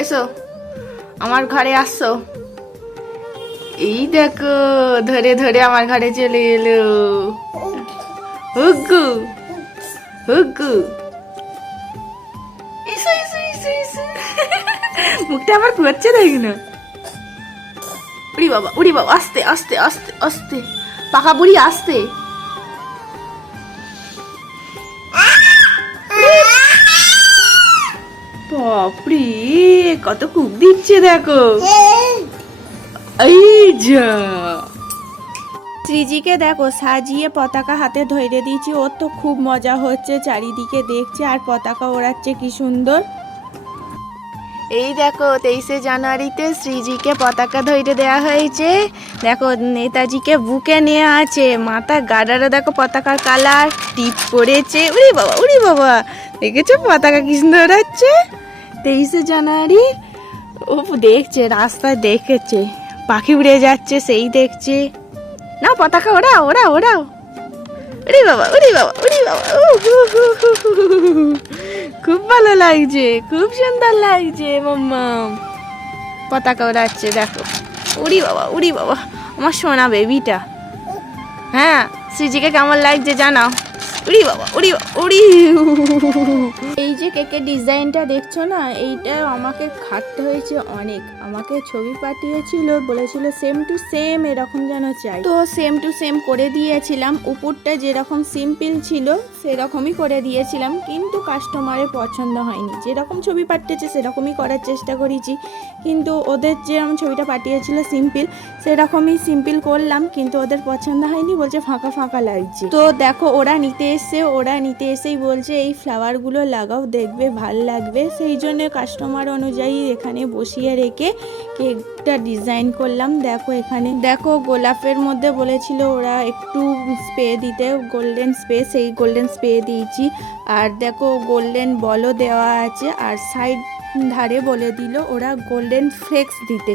এসো, আমার ঘরে আসছো এই দেখো, ধরে ধরে আমার ঘরে চলে এলো। হুগু হুগু। এসো এসো মুখটা আবার করছে দেখি না উড়ি বাবা উড়ি বাবা, আস্তে আস্তে আস্তে আস্তে। পাকা বুড়ি, আস্তে। বাপরে। কত কুক দিচ্ছে দেখো। এই যা। শ্রীজিকে দেখো সাজিয়ে পতাকা হাতে ধরে দিয়েছি। ওর তো খুব মজা হচ্ছে চারিদিকে দেখছে আর পতাকা ওড়াচ্ছে কি সুন্দর। এই দেখো তেইশে জানুয়ারিতে শ্রীজিকে পতাকা ধরে দেওয়া হয়েছে। দেখো নেতাজিকে বুকে নিয়ে আছে। মাথা গাডারে দেখো পতাকার কালার টিপ পড়েছে। উড়ি বাবা উড়ি বাবা দেখেছ পতাকা কি সুন্দর হচ্ছে? তেইশে জানুয়ারি ও দেখছে, রাস্তায় দেখেছে। পাখি উড়ে যাচ্ছে, সেই দেখছে। না পতাকা ওড়াও ওড়াও ওড়াও। উড়ি বাবা উড়ি বাবা উড়ি বাবা। খুব ভালো লাগছে, খুব সুন্দর লাগছে মাম্মাম পতাকা ওড়াচ্ছে, দেখো। উড়ি বাবা উড়ি বাবা। আমার সোনা বেবিটা হ্যাঁ সৃজিকে কেমন লাগছে জানাও। উড়ি বাবা উড়ি উড়ি এই যে কেকের ডিজাইনটা দেখছ না, এইটা আমাকে খাটতে হয়েছে অনেক। আমাকে ছবি পাঠিয়েছিল, বলেছিল সেম টু সেম এরকম যেন চাই। তো সেম টু সেম করে দিয়েছিলাম, উপরটা যেরকম সিম্পল ছিল, সেরকমই করে দিয়েছিলাম, কিন্তু কাস্টমারের পছন্দ হয়নি। যেরকম ছবি পাঠিয়েছে, সেরকমই করার চেষ্টা করেছি। কিন্তু ওদের যেরকম ছবিটা পাঠিয়েছিল সিম্পল সেরকমই সিম্পল করলাম, কিন্তু ওদের পছন্দ হয়নি, বলছে ফাঁকা ফাঁকা লাগছে। তো দেখো, ওরা নিতে এসে, ওরা নিতে এসেই বলছে, এই ফ্লাওয়ারগুলো লাগাও, দেখবে ভালো লাগবে। সেই জন্য কাস্টমার অনুযায়ী এখানে বসিয়ে রেখে কেকটা ডিজাইন করলাম। দেখো এখানে, দেখো গোলাপের মধ্যে বলেছিল ওরা একটু স্প্রে দিতে, গোল্ডেন স্প্রে, সেই গোল্ডেন স্প্রে দিয়েছি। আর দেখো গোল্ডেন বলও দেওয়া আছে। আর সাইড ধারে বলে দিল, ওরা গোল্ডেন ফ্লেক্স দিতে।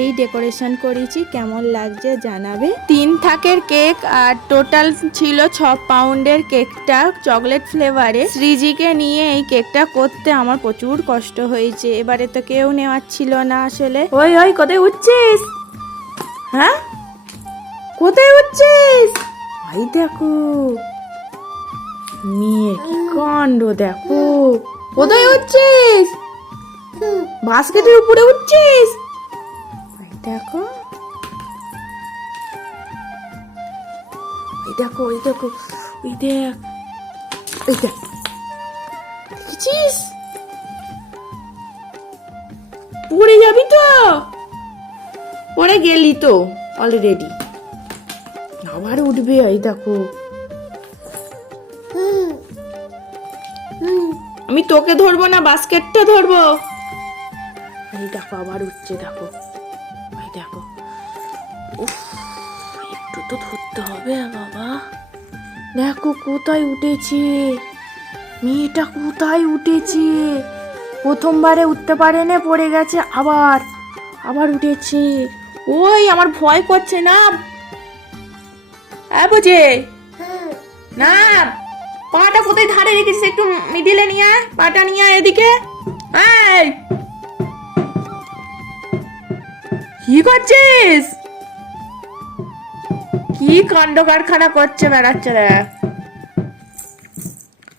এই ডেকোরেশন করেছি, কেমন লাগছে জানাবে? তিন থাকের কেক আর টোটাল ছিল ছ পাউন্ডের কেকটা চকলেট ফ্লেভারে শ্রীজিকে নিয়ে এই কেকটা করতে আমার প্রচুর কষ্ট হয়েছে। এবারে তো কেউ নেওয়ার ছিল না আসলে। ওই ওই, কোথায় উঠছিস? হ্যাঁ? কোথায় উঠছিস? ভাই দেখো। মেয়ে কি কাণ্ড দেখো। কোথায় উঠছিস? বাস্কেটের উপরে উঠছিস? দেখো। ওই দেখো ওই দেখো ওই দেখ। ওই দেখ। দেখেছিস? পড়ে যাবি তো? পড়ে গেলি তো অলরেডি আবার উঠবে এই দেখো। আমি তোকে ধরবো না বাস্কেটটা ধরবো? এই দেখো, আবার উঠছে, দেখো। এই দেখো। একটু তো ধরতে হবে বাবা। দেখো, কোথায় উঠেছে? মেয়েটা কোথায় উঠেছে? প্রথমবারে উঠতে পারে না পড়ে গেছে, আবার আবার উঠেছে। ওই, আমার ভয় করছে না হ্যাঁ বুঝে? না পাটা কোথায় ধারে রেখেছিস একটু মিডিলে নিয়ে পাটা নিয়ে এদিকে। এই কি করছিস? কি কাণ্ড কারখানা করছে বেড়াচ্ছে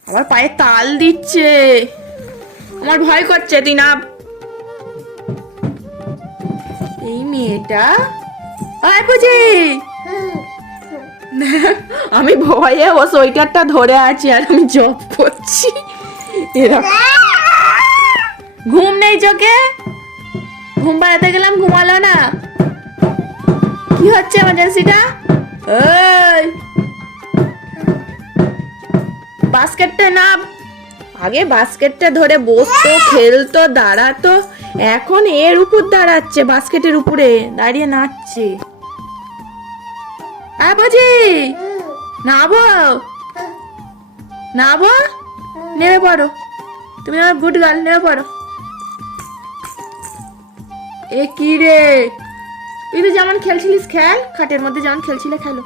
আমার পায়ে তাল দিচ্ছে। আমার ভয় করছে তুই না এই মেয়েটা? আয় বুঝি। আমি ভয়ে ও সোয়েটারটা ধরে আছি আর আমি জব করছি। এরকম ঘুম নেই চোখে? ঘুম পাড়াতে গেলাম, ঘুমালো না। কি হচ্ছে এমার্জেন্সিটা ওই বাস্কেটটা না, আগে বাস্কেটটা ধরে বসতো, খেলতো, দাঁড়াতো, এখন এর উপর দাঁড়াচ্ছে, বাস্কেটের উপরে, দাঁড়িয়ে নাচছে। হ্যাঁ বুঝি নাবো! নাবো? নেমে পড়ো। তুমি আমার গুড গার্ল, নেমে পড়ো। এ কি রে? তুই তো যেমন খেলছিলিস, খেল। খাটের মধ্যে যেমন খেলছিলে, খেলো।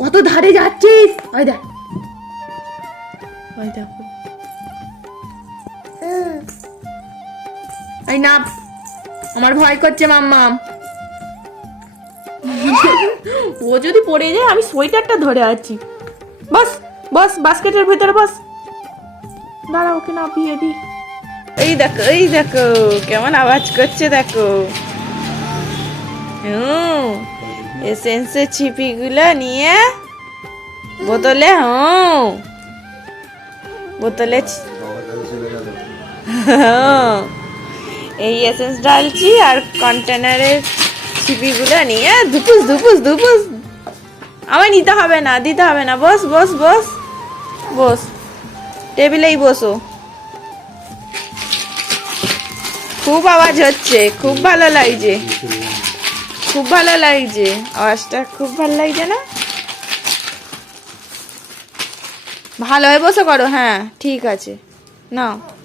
কত ধারে যাচ্ছিস? ওই দেখ। ওই দেখো। না আমার ভয় করছে, মাম্মাম। ও যদি পড়ে যায়, আমি সোয়েটারটা ধরে আছি। বস বস, বাস্কেটের ভেতরে বস। দাঁড়া, ওকে না পিয়ে দি এই দেখো এই দেখো, কেমন আওয়াজ করছে দেখো। হুম এসেন্সের ছিপিগুলো নিয়ে বোতলে হুম বোতলে এই এসেন্স ঢালছি আর কন্টেনারের ছিপিগুলো নিয়ে ধুপুস ধুপুস ধুপুস। আমায় নিতে হবে না, দিতে হবে না, বস বস বস বস। টেবিলেই বসো। খুব আওয়াজ হচ্ছে, খুব ভালো লাগছে। খুব ভালো লাগছে, আওয়াজটা খুব ভালো লাগছে না? ভালো হয়ে বসে করো হ্যাঁ ঠিক আছে। নাও।